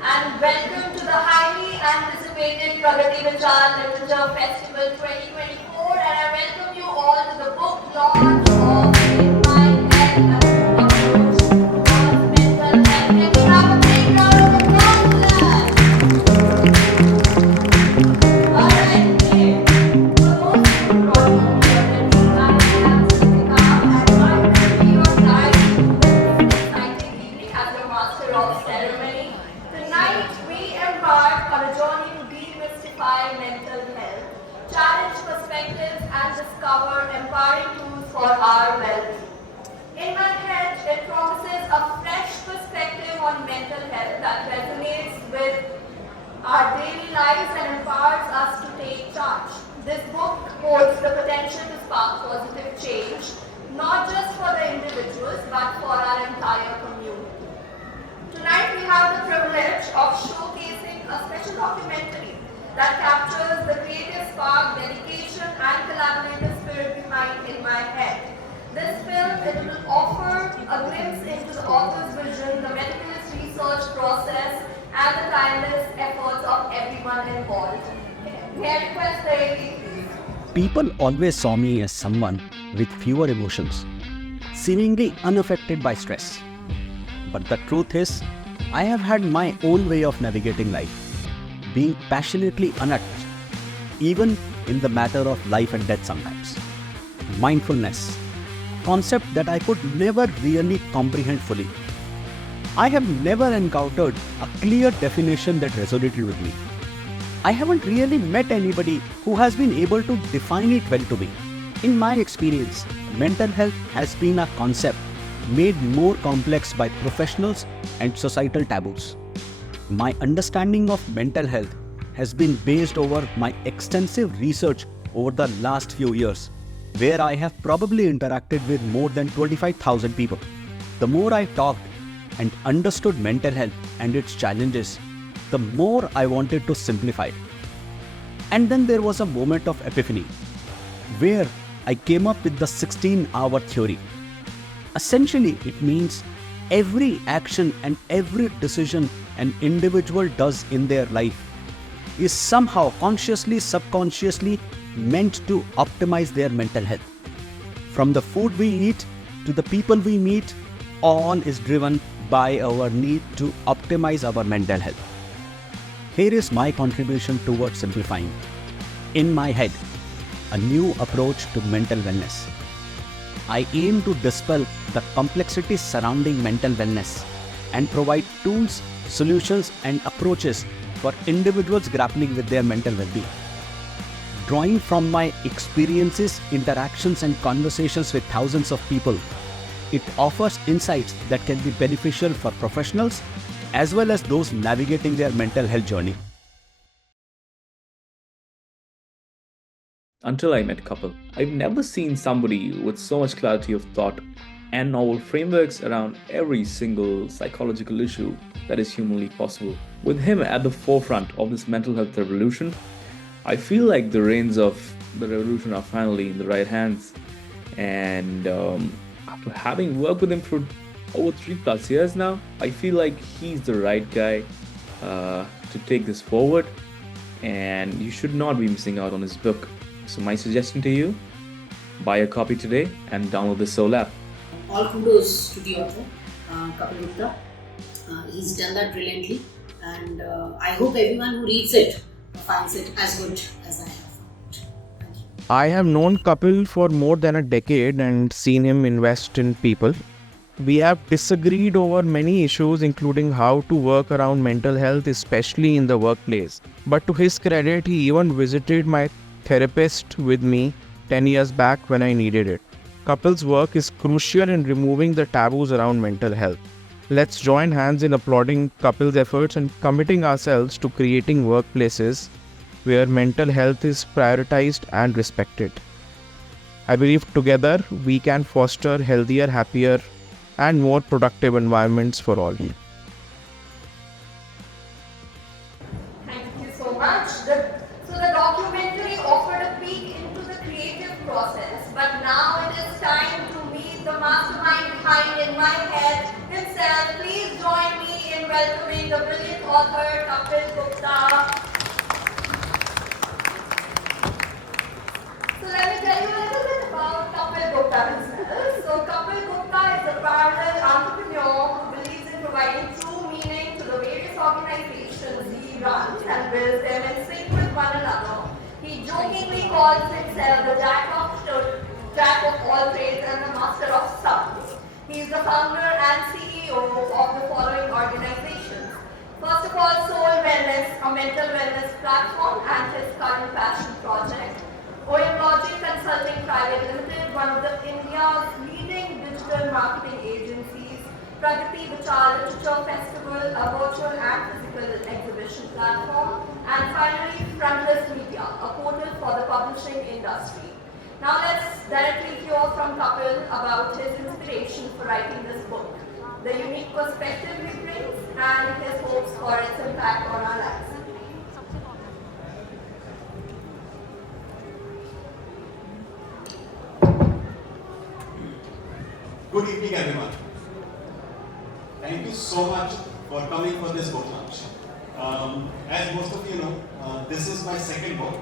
and welcome to the highly anticipated Pragati Vichar Literature Festival 2024, and I welcome you all to the book launch of In My Head, a new approach towards mental health. Can we have a big round of applause for that? Alright, okay. For those who do not know me already, I am Kritika and I will be your guide through this exciting evening as your master of ceremony. Tonight, we embark on a journey to demystify mental health, challenge perspectives, and discover empowering tools for our well-being. In my head, it promises a fresh perspective on mental health that resonates with our daily lives and empowers us to take charge. This book holds the potential to spark positive change, not just for the individuals, but for our entire community. Tonight we have the privilege of showcasing a special documentary that captures the creative spark, dedication and collaborative spirit behind In My Head. This film it will offer a glimpse into the author's vision, the meticulous research process and the tireless efforts of everyone involved. May I request the AD, please? People always saw me as someone with fewer emotions, seemingly unaffected by stress. But the truth is, I have had my own way of navigating life, being passionately unattached, even in the matter of life and death sometimes. Mindfulness, concept that I could never really comprehend fully. I have never encountered a clear definition that resonated with me. I haven't really met anybody who has been able to define it well to me. In my experience, mental health has been a concept made more complex by professionals and societal taboos. My understanding of mental health has been based over my extensive research over the last few years, where I have probably interacted with more than 25,000 people. The more I talked and understood mental health and its challenges, the more I wanted to simplify it. And then there was a moment of epiphany, where I came up with the 16-hour theory. Essentially, it means every action and every decision an individual does in their life is somehow consciously, subconsciously meant to optimize their mental health. From the food we eat to the people we meet, all is driven by our need to optimize our mental health. Here is my contribution towards simplifying. In My Head, a new approach to mental wellness. I aim to dispel the complexities surrounding mental wellness and provide tools, solutions, and approaches for individuals grappling with their mental well-being. Drawing from my experiences, interactions, and conversations with thousands of people, it offers insights that can be beneficial for professionals as well as those navigating their mental health journey. Until I met Kapil, I've never seen somebody with so much clarity of thought and novel frameworks around every single psychological issue that is humanly possible. With him at the forefront of this mental health revolution, I feel like the reins of the revolution are finally in the right hands. And after having worked with him for over 3+ years now, I feel like he's the right guy to take this forward. And you should not be missing out on his book. So my suggestion to you, buy a copy today and download the Soul app. All kudos to the author, Kapil Gupta. He's done that brilliantly, and I hope everyone who reads it finds it as good as I have found. Thank you. I have known Kapil for more than a decade and seen him invest in people. We have disagreed over many issues, including how to work around mental health, especially in the workplace. But to his credit, he even visited my therapist with me 10 years back when I needed it. Kapil's work is crucial in removing the taboos around mental health. Let's join hands in applauding Kapil's efforts and committing ourselves to creating workplaces where mental health is prioritized and respected. I believe together we can foster healthier, happier, and more productive environments for all. Thank you so much. The documentary offered a peek into the creative process, but now it is time to meet the mastermind behind In My Head himself. Please join me in welcoming the brilliant author Kapil Gupta. So let me tell you a little bit about Kapil Gupta himself. So Kapil Gupta is a parallel entrepreneur who believes in providing true meaning to the various organizations he runs and builds them in sync with one another. He jokingly calls himself the jack of all trades and the master of some. He is the founder and CEO of the following organizations. First of all, Soul Wellness, a mental wellness platform, and his current passion project. OM Logic Consulting Private Limited, one of India's leading digital marketing agencies. Pragati Vichar Literature Festival, a virtual and physical exhibition platform. And finally, Frontless Media, a portal for the publishing industry. Now let's directly hear from Kapil about his inspiration for writing this book, the unique perspective he brings, and his hopes for its impact on our lives. Good evening, everyone. Thank you so much for coming for this book launch. As most of you know, this is my second book,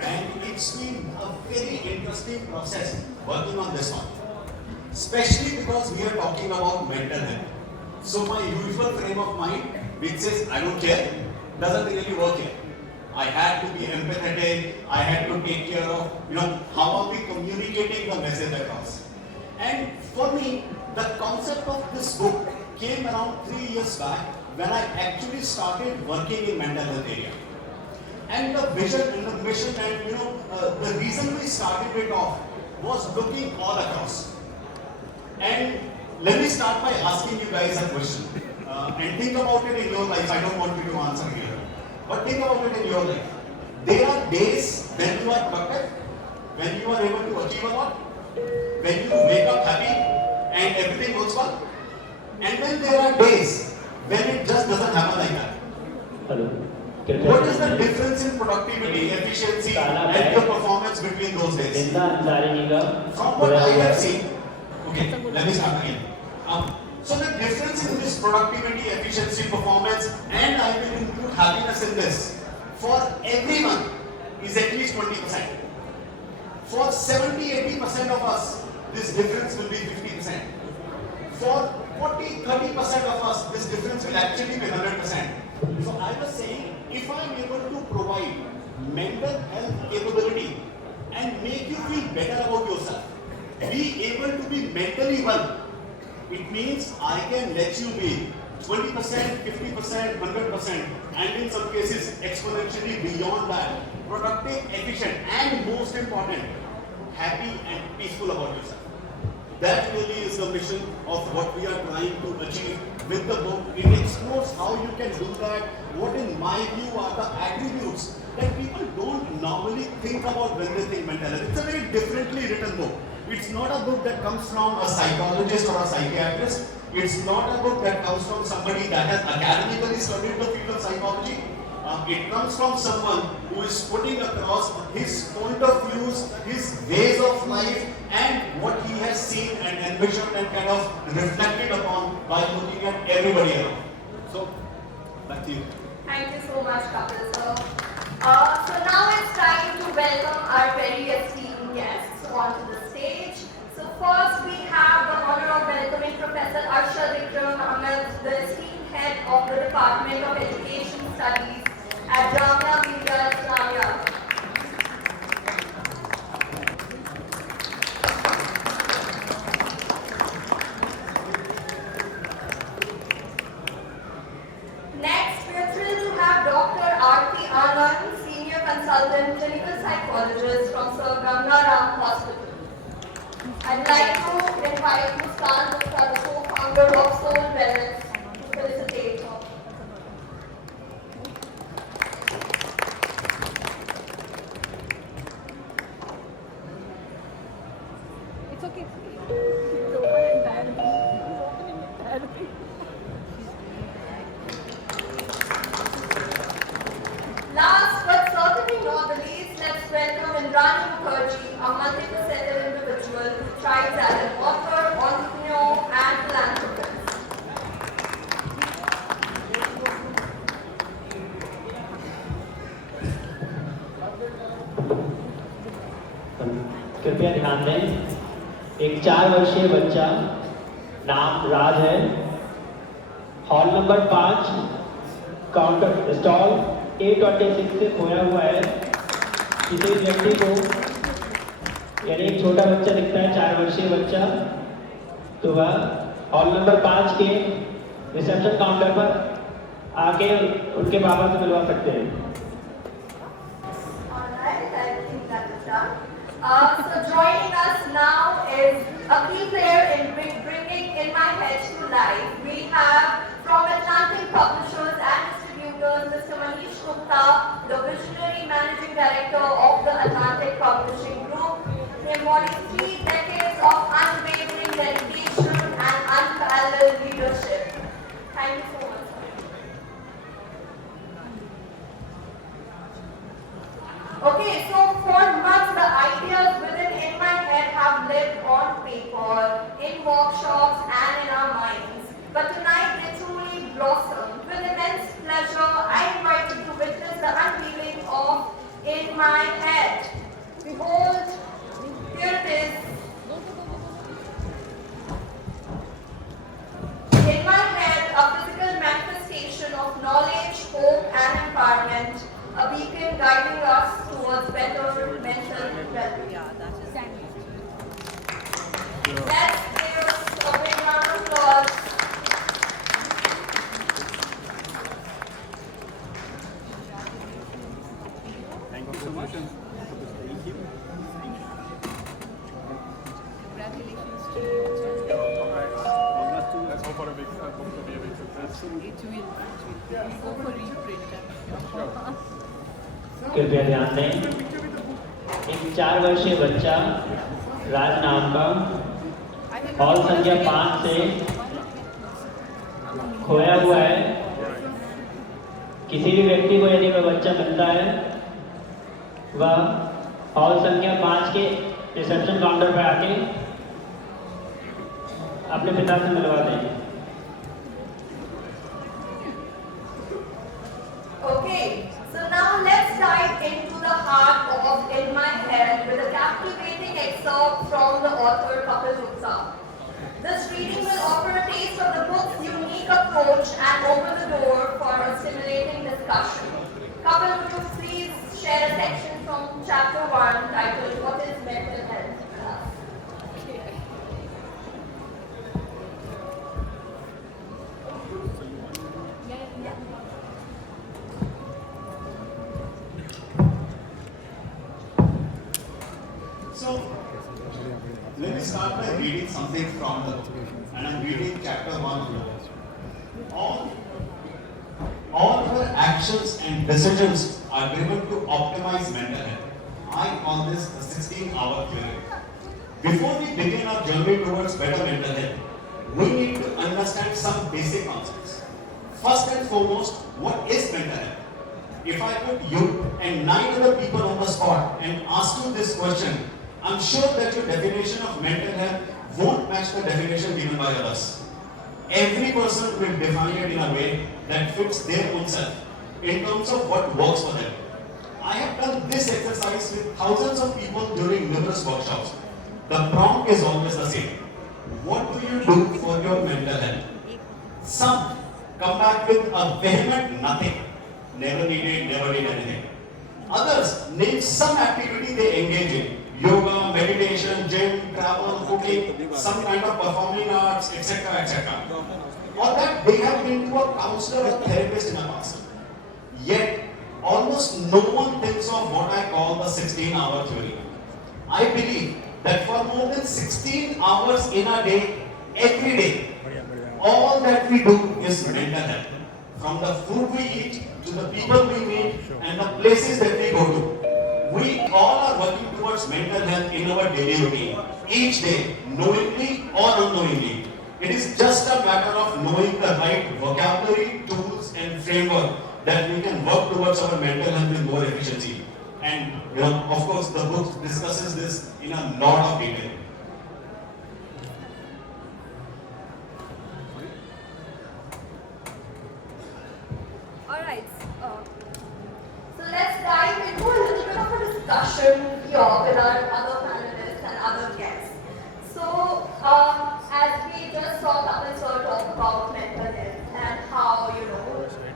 and it's been a very interesting process working on this one, especially because we are talking about mental health. So my usual frame of mind, which says I don't care, doesn't really work here. I had to be empathetic, I had to take care of, how are we communicating the message across. And for me, the concept of this book came around 3 years back when I actually started working in mental health area. And the vision and the mission and the reason we started it off was looking all across. And let me start by asking you guys a question. And think about it in your life. I don't want you to answer here. But think about it in your life. There are days when you are productive, when you are able to achieve a lot, when you wake up happy and everything works well. And then there are days when it just doesn't happen like that. Hello. What is the difference in productivity, efficiency, and your performance between those days? From what I have seen, okay, let me start again. So the difference in this productivity, efficiency, performance, and I will include happiness in this, for everyone is at least 20%. For 70-80% of us, this difference will be 50%. For 40-30% of us, this difference will actually be 100%. So I was saying, if I am able to provide mental health capability and make you feel better about yourself, be able to be mentally well, it means I can let you be 20%, 50%, 100%, and in some cases exponentially beyond that, productive, efficient, and most important, happy and peaceful about yourself. That really is the mission of what we are trying to achieve with the book. It explores how you can do that, what in my view are the attributes that people don't normally think about when they think mental health. It's a very differently written book. It's not a book that comes from a psychologist or a psychiatrist. It's not a book that comes from somebody that has academically studied the field of psychology. It comes from someone who is putting across his point of views, his ways of life, and what he has seen and envisioned and kind of reflected upon by looking at everybody around. So, back to you. Thank you so much, Kapil sir. So now it's time to welcome our very esteemed guests onto the stage. So first we have the honor of welcoming Professor Arshad Ikram Ahmed, the esteemed head of the Department of Education Studies at Jamia Millia Islamia. Next, we are thrilled to have Dr. Aarti Anand, Senior Consultant Clinical Psychologist from Sir Gangaram Hospital. I'd like to invite Muskan Gupta, the co-founder of Soul Wellness, to felicitate her. It's okay. It's open entirely. It's open entirely. Last but certainly not the least, let's welcome Indrani Mukherjee, a multifaceted individual who thrives as an author, entrepreneur, and philanthropist. कृपया ध्यान दें, एक 4 वर्षीय बच्चा, नाम राज है, hall number 5 counter stall A26 से खोया हुआ है। किसी व्यक्ति को, यानी एक छोटा बच्चा दिखता है, 4 वर्षीय बच्चा, तो वह हॉल नंबर 5 के रिसेप्शन काउंटर पर आके उनके बाबा से मिलवा सकते हैं। Alright, I think that is done. So joining us now is a key player in bringing In My Head to life. We have from Atlantic Publishers and Distributors, Mr. Manish Gupta, the visionary managing director of the Atlantic Publishing Group. He embodies 3 decades of unwavering dedication and unparalleled leadership. Thank you so much. Okay, so for months the ideas within In My Head have lived on paper, in workshops and in our minds. But tonight they truly blossomed. With immense pleasure, I invite you to witness the unveiling of In My Head. Behold, here it is. In My Head, a physical manifestation of knowledge, hope and empowerment. A beacon guiding us towards better mental well-being. Let's give a big round of applause. Let's hope for a big, hope to be a big success. It will. Go for reprint. कृपया ध्यान दें, एक 4 वर्षीय बच्चा, राज नाम का, hall संख्या 5 से खोया हुआ है। किसी भी व्यक्ति को यदि वह बच्चा मिलता है, वह हॉल संख्या 5 के रिसेप्शन काउंटर पर आके अपने पिता से मिलवा दें। Okay, so now let's dive into the heart of In My Head with a captivating excerpt from the author Kapil Gupta. This reading will offer a taste of the book's unique approach and open the door for a stimulating discussion. Kapil, would you please share a section from chapter 1 titled What is Mental Health? So, let me start by reading something from the book. And I'm reading chapter 1. All our actions and decisions are driven to optimize mental health. I call this the 16-hour theory. Before we begin our journey towards better mental health, we need to understand some basic concepts. First and foremost, what is mental health? If I put you and 9 other people on the spot and ask you this question, I'm sure that your definition of mental health won't match the definition given by others. Every person will define it in a way that fits their own self, in terms of what works for them. I have done this exercise with thousands of people during numerous workshops. The prompt is always the same. What do you do for your mental health? Some come back with a vehement nothing. Never needed, never did anything. Others name some activity they engage in. Yoga, meditation, gym, travel, cooking, some kind of performing arts, etc., etc. Or that they have been to a counselor or therapist in the past. Yet, almost no one thinks of what I call the 16-hour theory. I believe that for more than 16 hours in a day, every day, all that we do is mental health. From the food we eat, to the people we meet, and the places that we go to. We all are working towards mental health in our daily routine, each day, knowingly or unknowingly. It is just a matter of knowing the right vocabulary, tools and framework that we can work towards our mental health with more efficiency. And of course, the book discusses this in a lot of detail. Alright, so let's dive into a little bit of a discussion here with our other panelists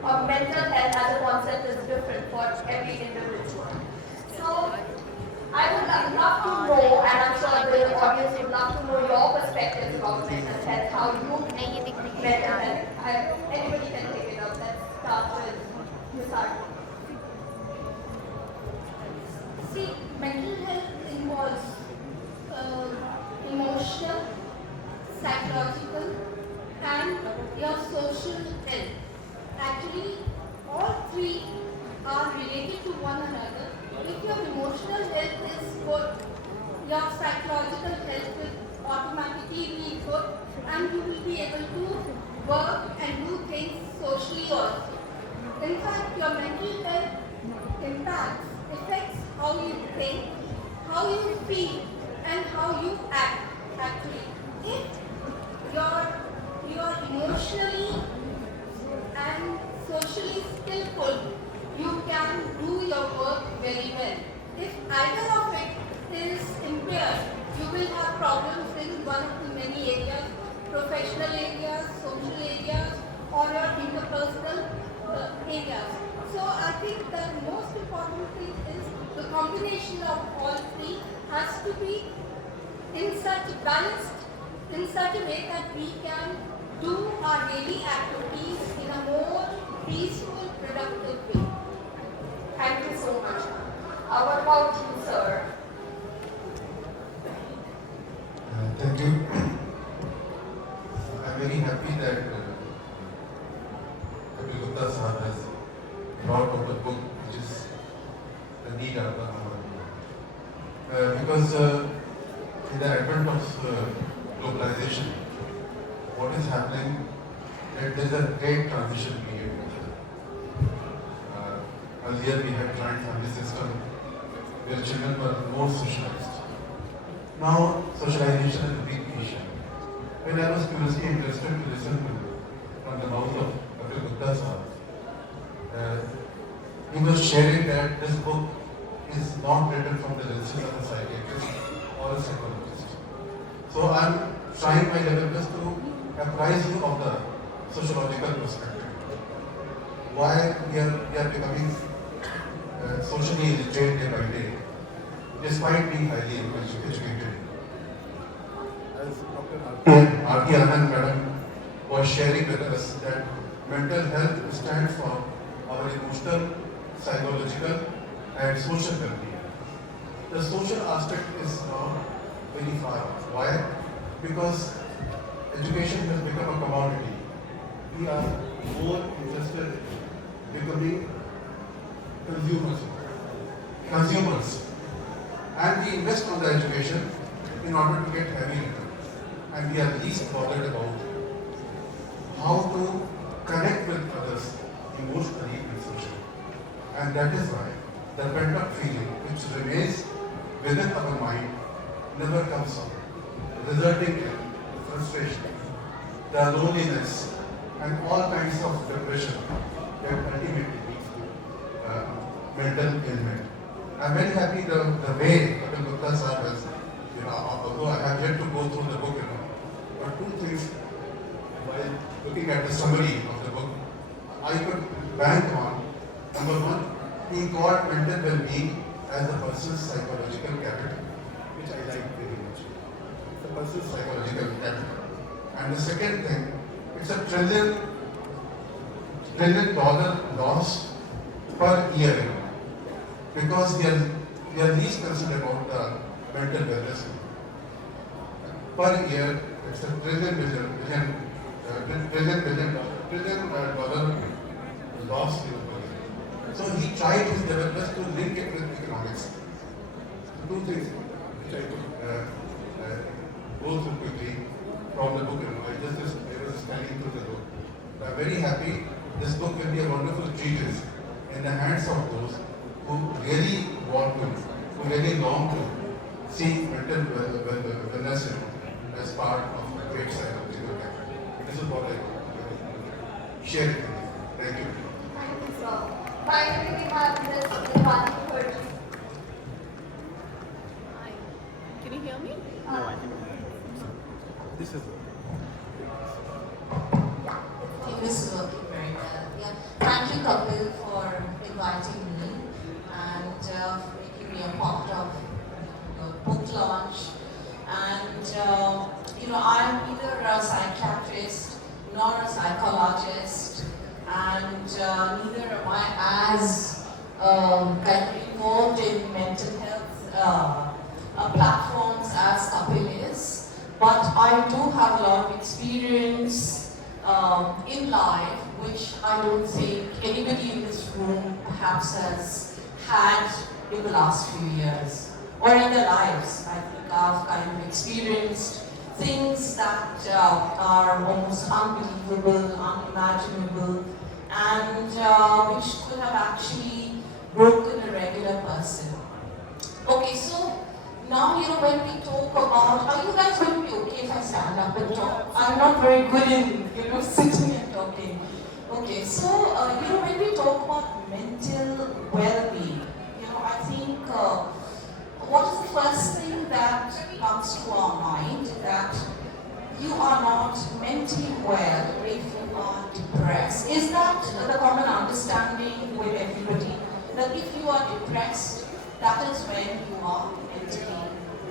mental health as a concept is different for every individual. So I would love to know, and I'm sure the audience would love to know your perspectives about mental health, how you think mental health. Anybody can take it up. Let's start with Musar. See, mental health involves emotional, psychological, and your social health. Actually, all three are related to one another. If your emotional health is good, your psychological health will automatically be good, and you will be able to work and do things socially also. In fact, your mental health affects how you think, how you feel, and how you act. Actually, if you're emotionally and socially skillful, you can do your work very well. If either of it is impaired, you will have problems in one of the many areas, professional areas, social areas, or your interpersonal areas. So I think the most important thing is the combination of all three has to be in such balanced, in such a way that we can do our daily activities in a more peaceful, productive way. Thank you so much. What about you, sir? Thank you. I'm very happy that Kapil Gupta Sahab has brought out a book which is The Need Aapka Hamara. Because in the advent of globalization, what is happening, that there is a great transition period. Earlier we had joint family system where children were more socialized. Now socialization is a big issue. When I was curiously interested to listen to from the mouth of Kapil Gupta Sahab, he was sharing that this book is not written from the lenses of a psychiatrist or a psychologist. So I am trying my level best to apprise you of the sociological perspective. Why we are becoming socially illiterate day by day, despite being highly educated. As Dr. R.T. Anand Madam was sharing with us that mental health stands for our emotional, psychological and social well-being. The social aspect is now very far off. Why? Because education has become a commodity. We are more interested in becoming consumers. And we invest on the education in order to get heavy return. And we are least bothered about how to connect with others emotionally and socially. And that is why the pent-up feeling which remains within our mind never comes out, resulting in frustration, the loneliness, and all kinds of depression that ultimately leads to mental ailment. I'm very happy the way Kapil Gupta Sahab has, although I have yet to go through the book, but two things while looking at the summary of the book, I could bank on. Number one, he called mental well-being as the person's psychological capital, which I like very much. The person's psychological capital. And the second thing, it's a $1 trillion loss per year, because we are least concerned about the mental wellness. Per year, it's a $1 trillion loss per year. So he tried his level best to link it with economics. Two things which I could go through quickly from the book. I was scanning through the book. I'm very happy. This book will be a wonderful treatise in the hands of those who really want to, who really long to see mental wellness as part of a great psychological capital. This is what I share it with you. Thank you. Thank you, sir. Finally, we have Ms. Nirvana Mukherjee. Can you hear me? This is This is working very well. Yeah. Kapil for inviting me and making me a part of your book launch. And I'm neither a psychiatrist nor a psychologist, and neither am I as kind of involved in mental health platforms as Kapil is. But I do have a lot of experience in life, which I don't think anybody in this room perhaps has had in the last few years, or in their lives. I think I've kind of experienced things that are almost unbelievable, unimaginable, and which could have actually broken a regular person. Okay, so now, when we talk about, are you guys going to be okay if I stand up and talk? I'm not very good in, sitting and talking. Okay, so, when we talk about mental well-being, I think, what is the first thing that comes to our mind? That you are not mentally well if you are depressed. Is that the common understanding with everybody? That if you are depressed, that is when you are mentally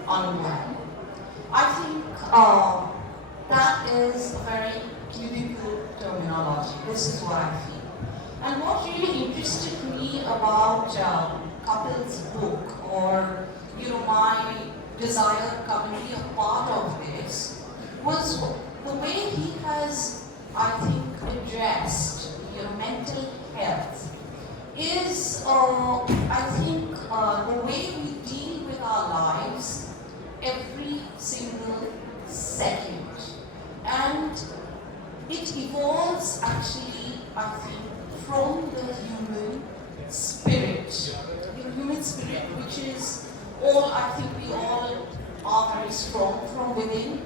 unwell. I think that is a very clinical terminology. This is what I feel. And what really interested me about Kapil's book, or my desire to come and be a part of this, was the way he has, I think, addressed mental health. Is, I think, the way we deal with our lives every single second. And it evolves actually, I think, from the human spirit. The human spirit, which is all, I think we all are very strong from within.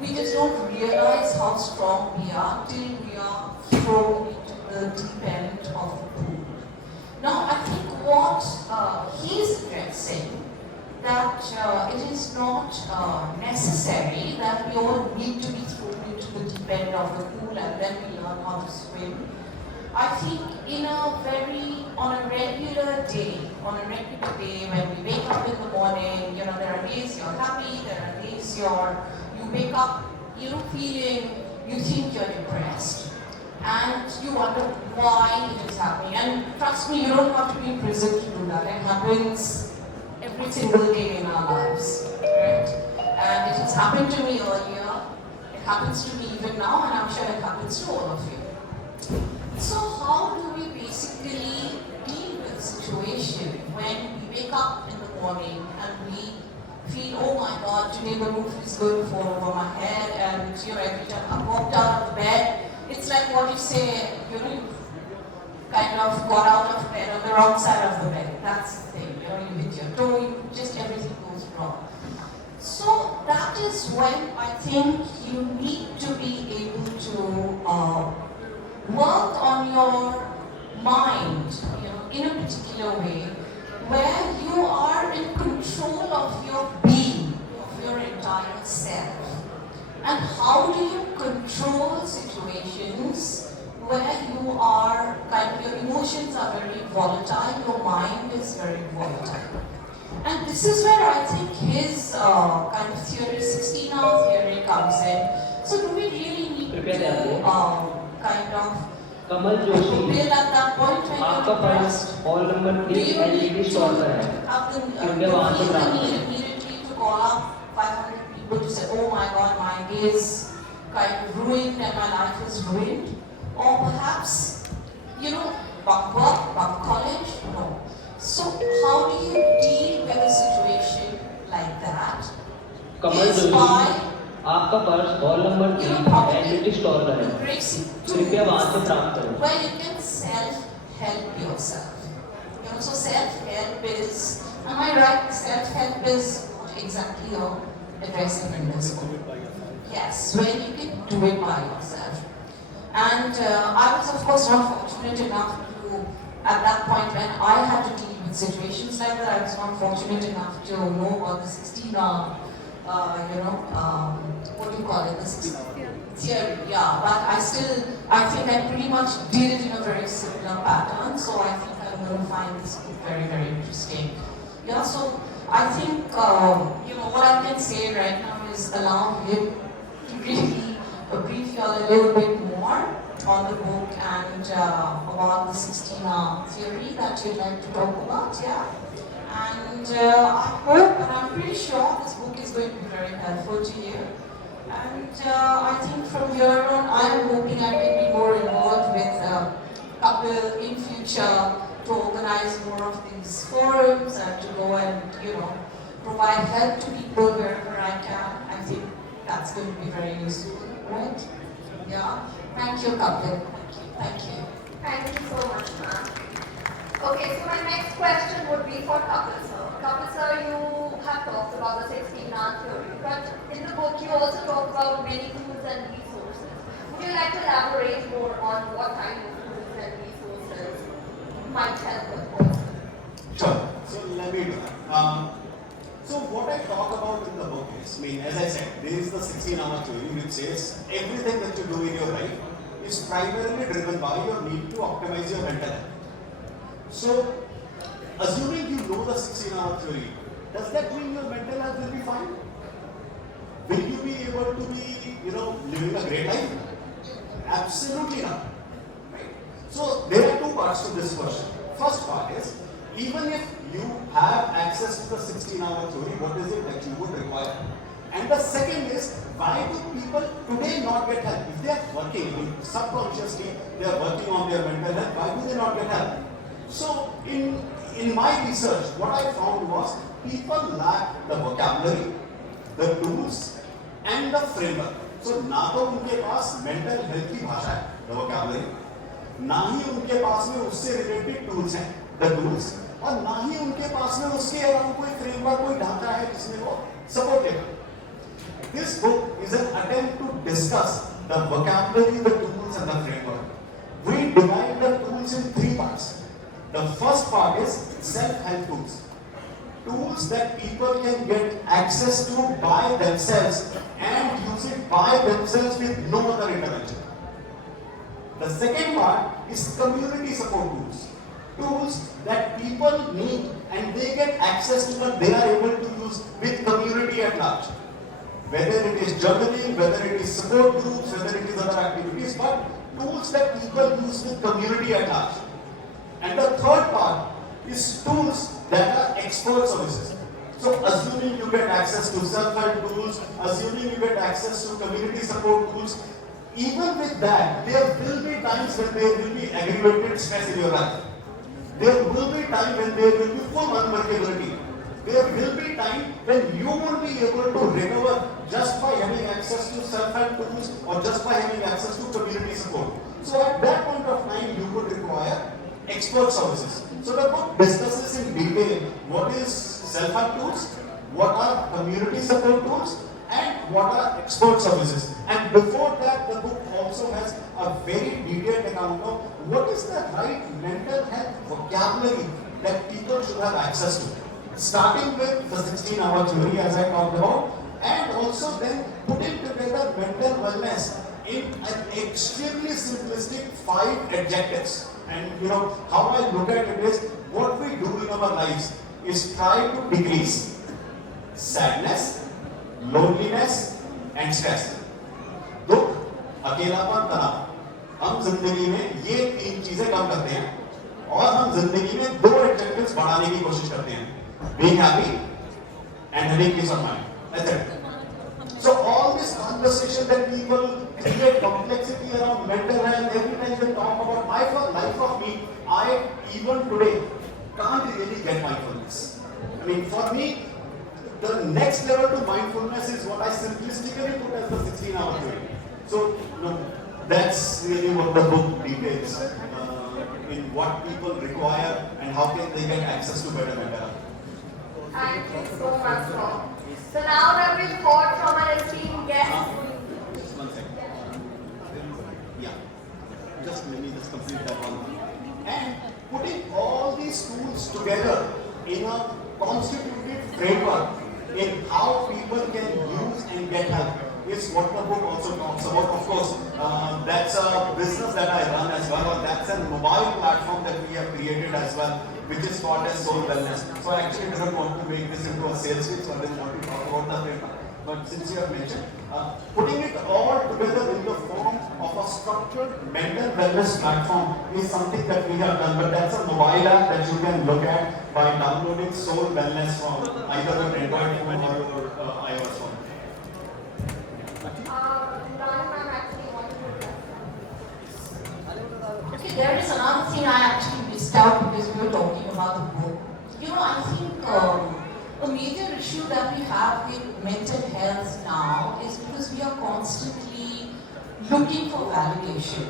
We just don't realize how strong we are till we are thrown into the deep end of the pool. Now, I think what he's addressing, that it is not necessary that we all need to be thrown into the deep end of the pool and then we learn how to swim. I think on a regular day when we wake up in the morning, there are days you're happy, there are days you wake up, feeling, you think you're depressed. And you wonder why it is happening. And trust me, you don't have to be in prison to do that. It happens every single day in our lives. Right? And it has happened to me earlier, it happens to me even now, and I'm sure it happens to all of you. So how do we basically deal with the situation when we wake up in the morning and we feel, oh my God, today the roof is going to fall over my head, and every time I walked out of bed, it's like what you say, you kind of got out of bed on the wrong side of the bed. That's the thing, you hit your toe, just everything goes wrong. So that is when I think you need to be able to work on your mind, in a particular way, where you are in control of your being, of your entire self. And how do you control situations where you are your emotions are very volatile, your mind is very volatile. And this is where I think his kind of theory, 16-hour theory comes in. So do we really need to kind of Kamal Joshi feel at that point when आपका you're purse depressed? Hall number Do 3 you LED need store to पर है have the क्योंकि वहाँ से feel the प्राप्त need है immediately to call up 500 people to say, oh my God, my day is kind of ruined and my life is ruined? Or perhaps, bunk work, bunk college? No. So how do you deal with a situation like that? Kamal Is Joshi by आपका purse hall number 3 LED store पर है embracing कृपया वहाँ से प्राप्त करें where you can self-help yourself. So self-help is, am I right? Self-help is what exactly you're addressing in this book. Yes, where you can do it by yourself. And I was of course not fortunate enough to, at that point when I had to deal with situations like that, I was not fortunate enough to know about the 16 what do you call it? The theory, yeah, but I think I pretty much did it in a very similar pattern, so I think I'm going to find this book very, very interesting. Yeah, so I think, what I can say right now is allow him to really brief you all a little bit more on the book and about the 16-hour theory that you'd like to talk about, yeah. And I hope, and I'm pretty sure this book is going to be very helpful to you. And I think from here on, I'm hoping I can be more involved with Kapil in future to organize more of these forums and to go and, provide help to people wherever I can. I think that's going to be very useful, right? Yeah. Thank you, Kapil. Thank you. Thank you so much, ma'am. Okay, so my next question would be for Kapil sir. Kapil sir, you have talked about the 16-hour theory, but in the book you also talk about many tools and resources. Would you like to elaborate more on what kind of tools and resources might help a person? Sure. So let me do that. So what I talk about in the book is, as I said, there is the 16-hour theory which says everything that you do in your life is primarily driven by your need to optimize your mental health. So, assuming you know the 16-hour theory, does that mean your mental health will be fine? Will you be able to be, living a great life? Absolutely not. Right? So, there are two parts to this question. First part is, even if you have access to the 16-hour theory, what is it that you would require? And the second is, why do people today not get help? If they are working, subconsciously, they are working on their mental health, why do they not get help? So, in my research, what I found was people lack the vocabulary, the tools, and the framework. So, ना तो उनके पास mental health की भाषा है, the vocabulary, ना ही उनके पास में उससे related tools हैं, the tools, और ना ही उनके पास में उसके अलावा कोई framework, कोई ढांचा है जिसमें वो supportive. This book is an attempt to discuss the vocabulary, the tools, and the framework. We divide the tools in three parts. The first part is self-help tools. Tools that people can get access to by themselves and use it by themselves with no other intervention. The second part is community support tools. Tools that people need and they get access to but they are able to use with community at large. Whether it is journaling, whether it is support groups, whether it is other activities, but tools that people use with community at large. And the third part is tools that are expert services. So assuming you get access to self-help tools, assuming you get access to community support tools, even with that, there will be times when there will be aggravated stress in your life. There will be time when there will be full unworkability. There will be time when you won't be able to recover just by having access to self-help tools or just by having access to community support. So at that point of time, you would require expert services. So the book discusses in detail what is self-help tools, what are community support tools, and what are expert services. And before that, the book also has a very detailed account of what is the right mental health vocabulary that people should have access to. Starting with the 16-hour theory as I talked about, and also then putting together mental wellness in an extremely simplistic 5 adjectives. And how I look at it is, what we do in our lives is try to decrease sadness, loneliness, and stress. दुख, अकेलापन, तनाव, हम जिंदगी में ये 3 चीजें कम करते हैं और हम जिंदगी में 2 एडजेक्टिव्स बढ़ाने की कोशिश करते हैं, being happy and having peace of mind. That's it. So all this conversation that people create complexity around mental health, every time they talk about life of me, I even today can't really get mindfulness. For me, the next level to mindfulness is what I simplistically put as the 16-hour theory. So that's really what the book details in what people require and how can they get access to better mental health. Thank you so much, sir. So now that we've heard from our esteemed guest. Just one second. Yeah. Let me complete that one. And putting all these tools together in a constituted framework in how people can use and get help. is what the book also talks about. Of course, that's a business that I run as well, or that's a mobile platform that we have created as well, which is called as Soul Wellness. So I actually didn't want to make this into a sales pitch, so I didn't want to talk about the paper. But since you have mentioned, putting it all together in the form of a structured mental wellness platform is something that we have done. But that's a mobile app that you can look at by downloading Soul Wellness from either an Android phone or your iOS phone. Okay, there is another thing I actually missed out because we were talking about the book. You know, I think a major issue that we have with mental health now is because we are constantly looking for validation,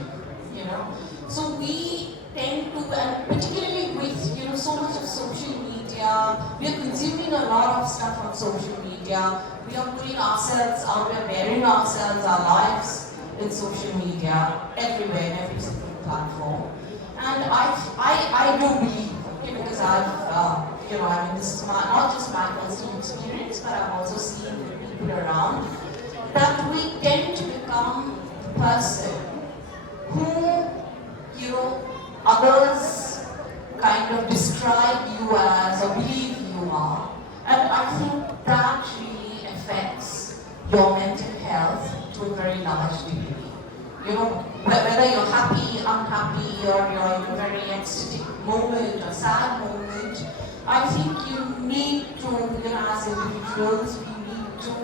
you know. So we tend to, and particularly with, you know, so much of social media, we are consuming a lot of stuff on social media. We are putting ourselves out, we are bearing ourselves, our lives in social media, everywhere, in every single platform. And I do believe, okay, because I've, you know, I mean, this is not just my personal experience, but I've also seen the people around, that we tend to become the person who, you know, others kind of describe you as or believe you are. And I think that really affects your mental health to a very large degree. You know, whether you're happy, unhappy, or you're in a very ecstatic moment or sad moment, I think you need to, you know, as individuals, we need to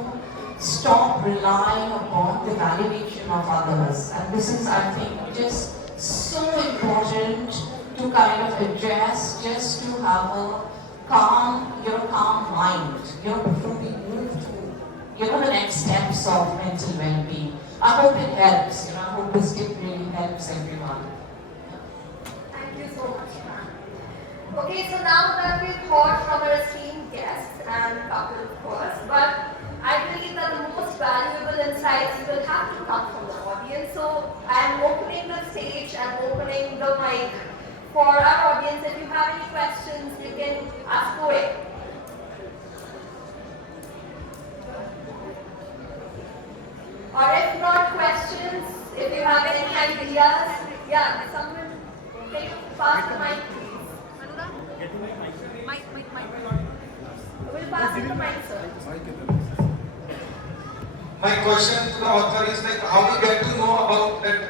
stop relying upon the validation of others. And this is, I think, just so important to kind of address, just to have a calm, you know, calm mind, you know, before we move to, you know, the next steps of mental well-being. I hope it helps, you know, I hope this tip really helps everyone. Thank you so much, ma'am. Okay, so now that we've heard from our esteemed guests and couple, of course, but I believe that the most valuable insights will have to come from the audience. So I'm opening the stage and opening the mic for our audience. If you have any questions, you can ask away. Or if not questions, if you have any ideas, yeah, someone, can you pass the mic, please? We'll pass you the mic, sir. My question to the author is like, how we get to know about that?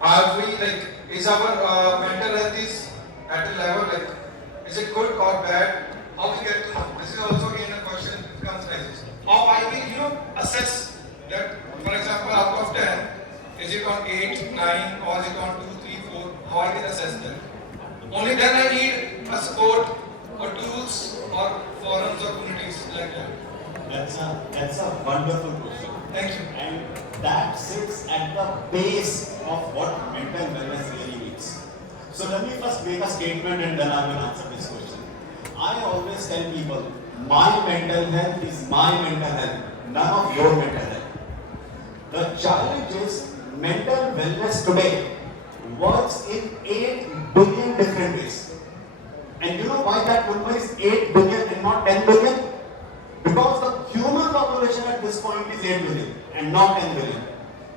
Are we like, is our mental health is at a level like, is it good or bad? How we get to know? This is also again a question that comes like this. How I can, you know, assess that, for example, out of 10, is it on 8, 9, or is it on 2, 3, 4? How I can assess that? Only then I need a support or tools or forums or communities like that. That's a wonderful question. Thank you. And that sits at the base of what mental wellness really means. So let me first make a statement and then I will answer this question. I always tell people, my mental health is my mental health, none of your mental health. The challenge is mental wellness today works in 8 billion different ways. And you know why that number is 8 billion and not 10 billion? Because the human population at this point is 8 billion and not 10 billion.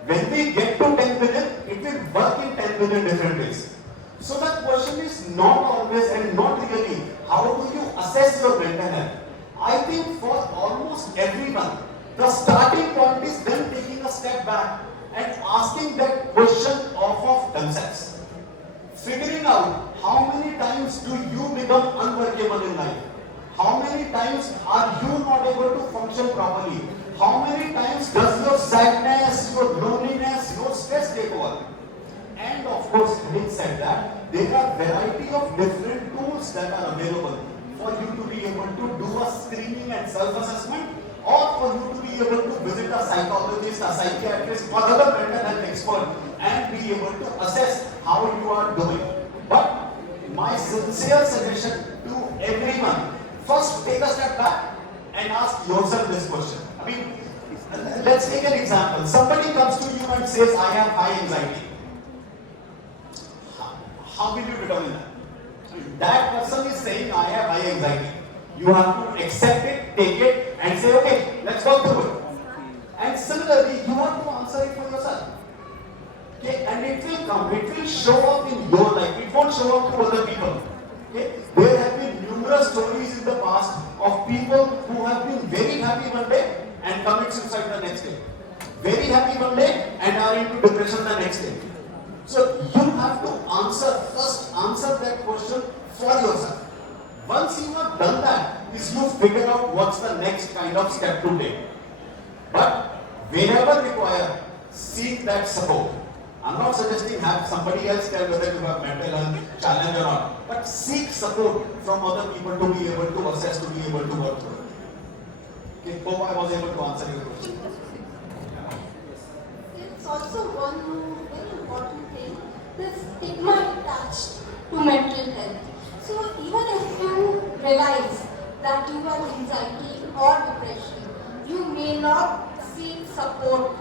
When we get to 10 billion, it will work in 10 billion different ways. So the question is not always and not really how do you assess your mental health. I think for almost everyone, the starting point is them taking a step back and asking that question of themselves. Figuring out how many times do you become unworkable in life? How many times are you not able to function properly? How many times does your sadness, your loneliness, your stress take over? And of course, having said that, there are variety of different tools that are available for you to be able to do a screening and self-assessment, or for you to be able to visit a psychologist, a psychiatrist, or other mental health expert and be able to assess how you are doing. But my sincere suggestion to everyone, first take a step back and ask yourself this question. I mean, let's take an example. Somebody comes to you and says, I have high anxiety. How will you determine that? That person is saying, I have high anxiety. You have to accept it, take it, and say, okay, let's go through it. And similarly, you have to answer it for yourself. Okay, and it will come, it will show up in your life, it won't show up to other people. Okay, there have been numerous stories in the past of people who have been very happy one day and commit suicide the next day. Very happy one day and are into depression the next day. So you have to answer that question for yourself. Once you have done that, is you figure out what's the next kind of step to take. But whenever required, seek that support. I'm not suggesting have somebody else tell whether you have mental health challenge or not, but seek support from other people to be able to assess, to be able to work through it. Okay, hope I was able to answer your question. It's also one very important thing, the stigma attached to mental health. So even if you realize that you have anxiety or depression, you may not seek support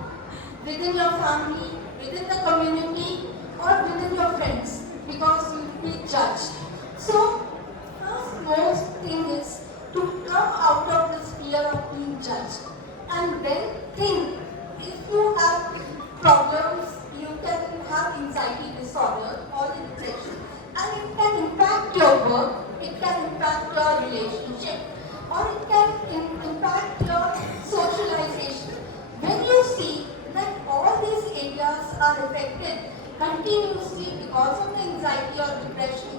within your family, within the community, or within your friends, because you will be judged. So first most thing is to come out of this fear of being judged, and then think, if you have problems, you can have anxiety disorder or depression, and it can impact your work, it can impact your relationship, or it can impact your socialization. When you see that all these areas are affected continuously because of the anxiety or depression,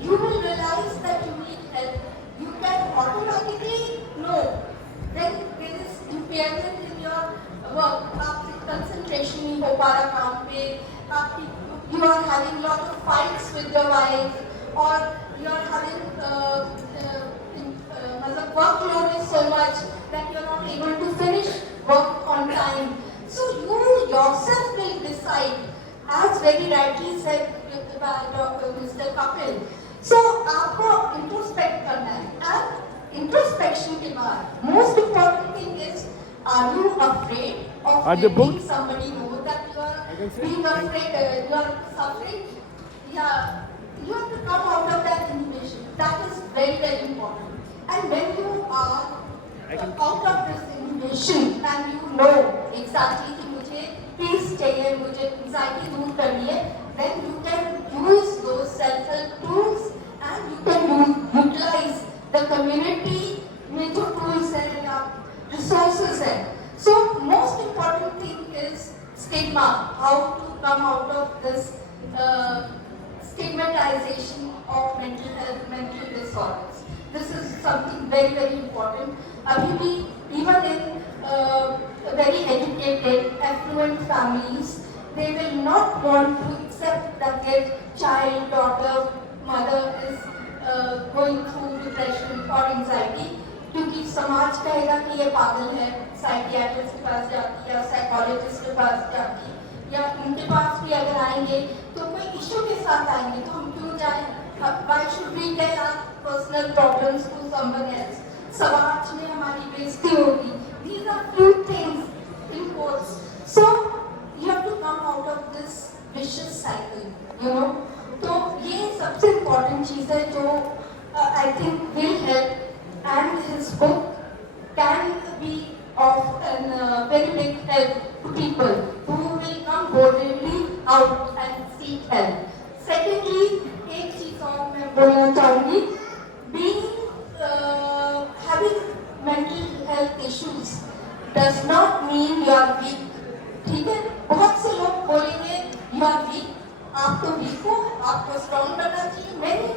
you will realize that you need help. You can automatically know when there is impairment in your work, आपकी concentration नहीं हो पा रहा काम पे, you are having lot of fights with your wife, or you are having मतलब workload is so much that you are not able to finish work on time. So you yourself will decide, as very rightly said by Mr. Kapil. So आपको introspect करना है, and introspection के बाद most important thing is, are you afraid of letting somebody know that you are being afraid, you are suffering? Yeah, you have to come out of that inhibition. That is very, very important. And when you are out of this inhibition and you know exactly कि मुझे peace चाहिए, मुझे anxiety दूर करनी है, then you can use those self-help tools and you can utilize the community में जो tools हैं या resources हैं. So most important thing is stigma, how to come out of this stigmatization of mental health, mental disorders. This is something very, very important. अभी भी even in very educated, affluent families, they will not want to accept that their child, daughter, mother is going through depression or anxiety, क्योंकि समाज कहेगा कि ये पागल है, psychiatrist के पास जाती है या साइकोलॉजिस्ट के पास जाती है, या उनके पास भी अगर आएंगे तो कोई इशू के साथ आएंगे तो हम क्यों जाएं? Why should we tell our personal problems to someone else? समाज में हमारी बेइज्जती होगी. These are few things in quotes. So you have to come out of this vicious cycle, you know. तो ये सबसे important चीज़ है जो I think will help, and his book can be of a very big help to people who will come boldly out and seek help. Secondly, एक चीज़ और मैं बोलना चाहूँगी, being having mental health issues does not mean you are weak. ठीक है? बहुत से लोग बोलेंगे you are weak, आप तो weak हो, आपको strong बनना चाहिए. मैंने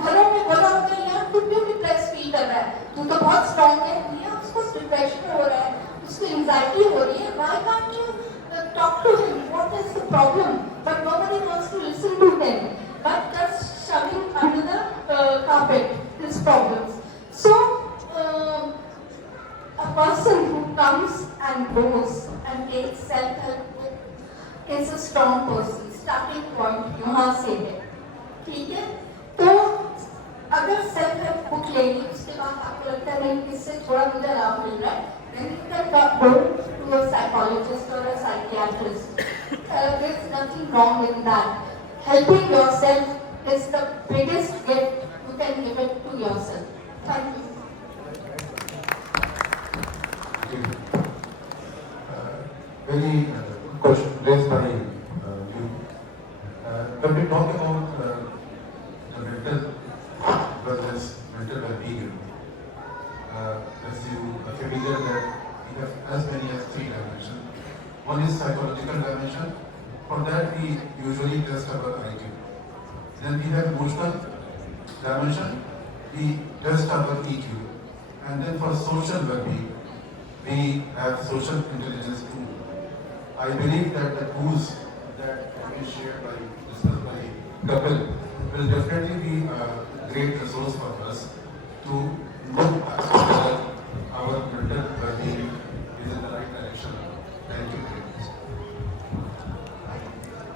घरों में बोला होगा यार तू क्यों डिप्रेस फील कर रहा है, तू तो बहुत स्ट्रॉन्ग है, या उसको डिप्रेशन हो रहा है, उसको एंजाइटी हो रही है, why can't you talk to him, what is the problem? But nobody wants to listen to them, but just shoving under the carpet his problems. So a person who comes and goes and takes self-help book is a strong person. Starting point यहाँ से है, ठीक है? तो अगर self help book लेंगे उसके बाद आपको लगता है नहीं इससे थोड़ा मुझे लाभ मिल रहा है, then you can go to a psychologist or a psychiatrist. There is nothing wrong in that. Helping yourself is the biggest gift you can give it to yourself. Thank you. very good question raised by you. When we talk about the mental wellness, mental well-being, as you are familiar that we have as many as 3 dimensions. One is psychological dimension. For that we usually test our IQ. Then we have emotional dimension. We test our EQ. And then for social well-being, we have social intelligence too. I believe that the tools that have been shared by, discussed by Kapil will definitely be a great resource for us to look at whether our mental well-being is in the right direction. Thank you very much.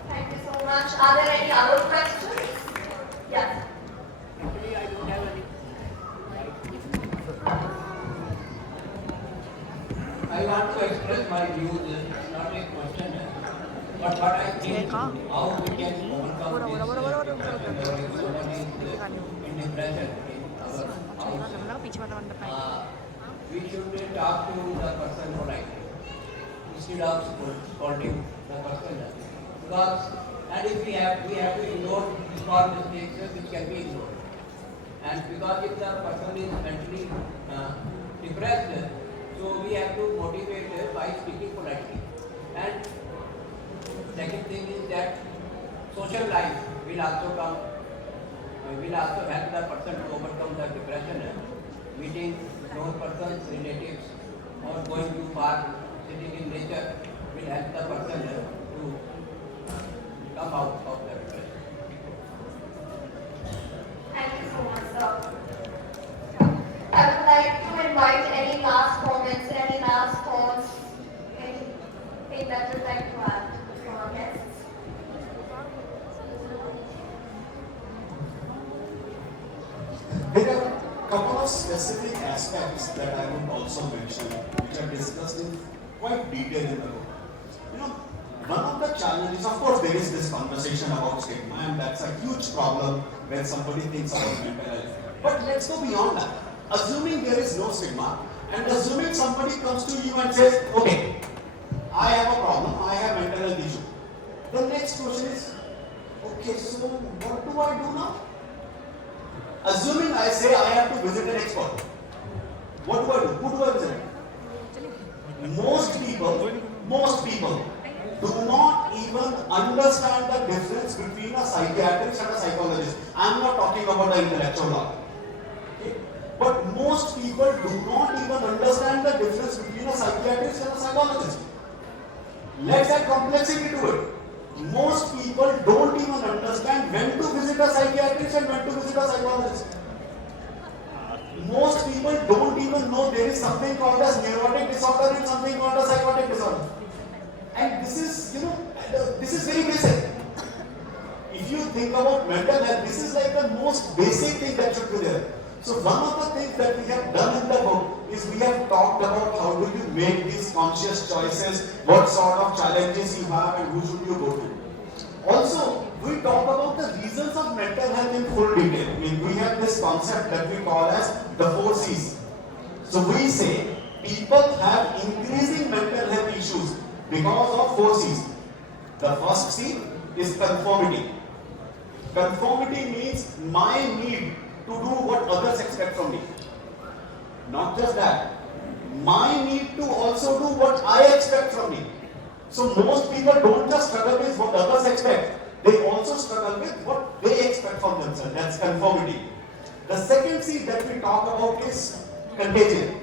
Thank you so much. Are there any other questions? Yes. Actually, I don't have any. I want to express my views. It's not a question, but what I think how we can overcome this depression or if someone is in depression in our house. We should talk to the person politely instead of scolding the person. Because and if we have to ignore small mistakes which can be ignored. And because if the person is mentally depressed, so we have to motivate by speaking politely. And second thing is that social life will also help the person to overcome the depression. Meeting known persons, relatives, or going to park, sitting in nature will help the person to come out of the depression. Thank you so much, sir. I would like to invite any last comments, any last thoughts, anything that you'd like to add from our guests. There are a couple of specific aspects that I would also mention, which are discussed in quite detail in the book. You know, one of the challenges, of course, there is this conversation about stigma, and that's a huge problem when somebody thinks about mental health. But let's go beyond that. Assuming there is no stigma, and assuming somebody comes to you and says, okay, I have a problem, I have mental health issue. The next question is, okay, so what do I do now? Assuming I say I have to visit an expert, what do I do? Who do I visit? Most people do not even understand the difference between a psychiatrist and a psychologist. I am not talking about the intellectual law. Okay? But most people do not even understand the difference between a psychiatrist and a psychologist. Let's add complexity to it. Most people don't even understand when to visit a psychiatrist and when to visit a psychologist. Most people don't even know there is something called as neurotic disorder and something called as psychotic disorder. And this is, this is very basic. If you think about mental health, this is like the most basic thing that should be there. So one of the things that we have done in the book is we have talked about how do you make these conscious choices, what sort of challenges you have and who should you go to. Also, we talk about the reasons of mental health in full detail. I mean, we have this concept that we call as the 4 C's. So we say people have increasing mental health issues because of 4 C's. The first C is conformity. Conformity means my need to do what others expect from me. Not just that, my need to also do what I expect from me. So most people don't just struggle with what others expect, they also struggle with what they expect from themselves. That's conformity. The second C that we talk about is contagion.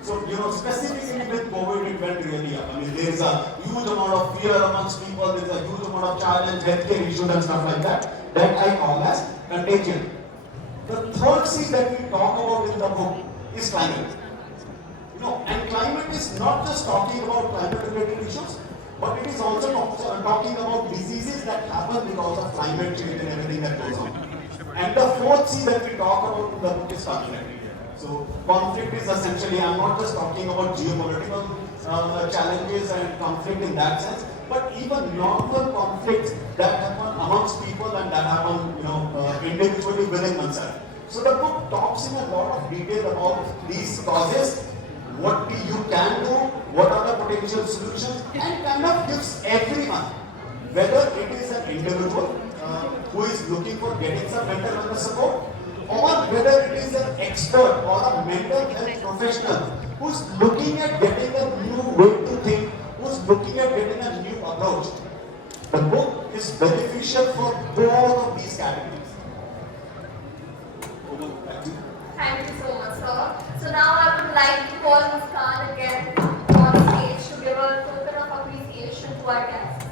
So, specifically with COVID, it went really up. I mean, there is a huge amount of fear amongst people, there is a huge amount of challenge, healthcare issues and stuff like that. That I call as contagion. The third C that we talk about in the book is climate. And climate is not just talking about climate-related issues, but it is also talking about diseases that happen because of climate change and everything that goes on. And the fourth C that we talk about in the book is conflict. So conflict is essentially, I'm not just talking about geopolitical challenges and conflict in that sense, but even normal conflicts that happen amongst people and that happen, individually within oneself. So the book talks in a lot of detail about these causes, what you can do, what are the potential solutions, and kind of gives everyone, whether it is an individual who is looking for getting some mental health support, or whether it is an expert or a mental health professional who's looking at getting a new way to think, who's looking at getting a new approach. The book is beneficial for both of these categories. Thank you so much, sir. So now I would like to call Muskan again on stage to give a token of appreciation to our guests.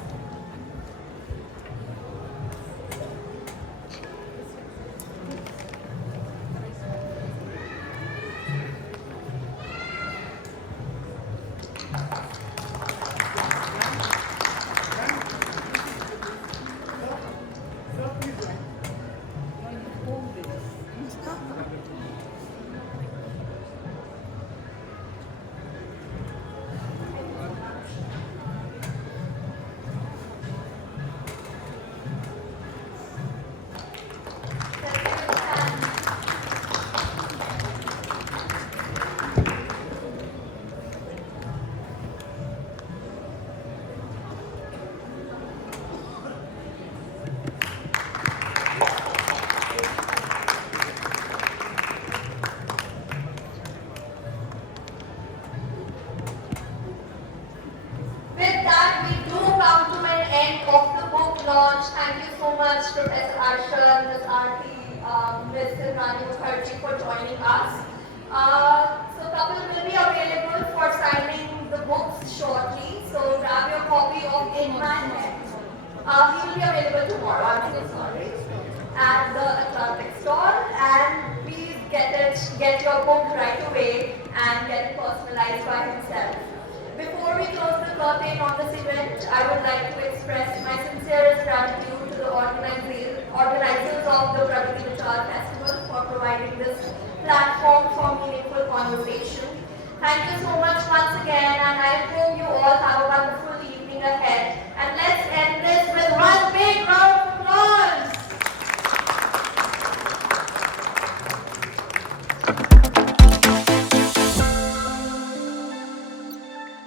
With that, we do come to an end of the book launch. Thank you so much, Professor Arshad, Ms. Aarti, Ms. Silvani Mukherjee for joining us. So Kapil will be available for signing the books shortly. So grab your copy of In My Head. He will be available tomorrow, I'm so sorry, at the Atlantic store. And please get your book right away and get it personalized by himself. Before we close the curtain on this event, I would like to express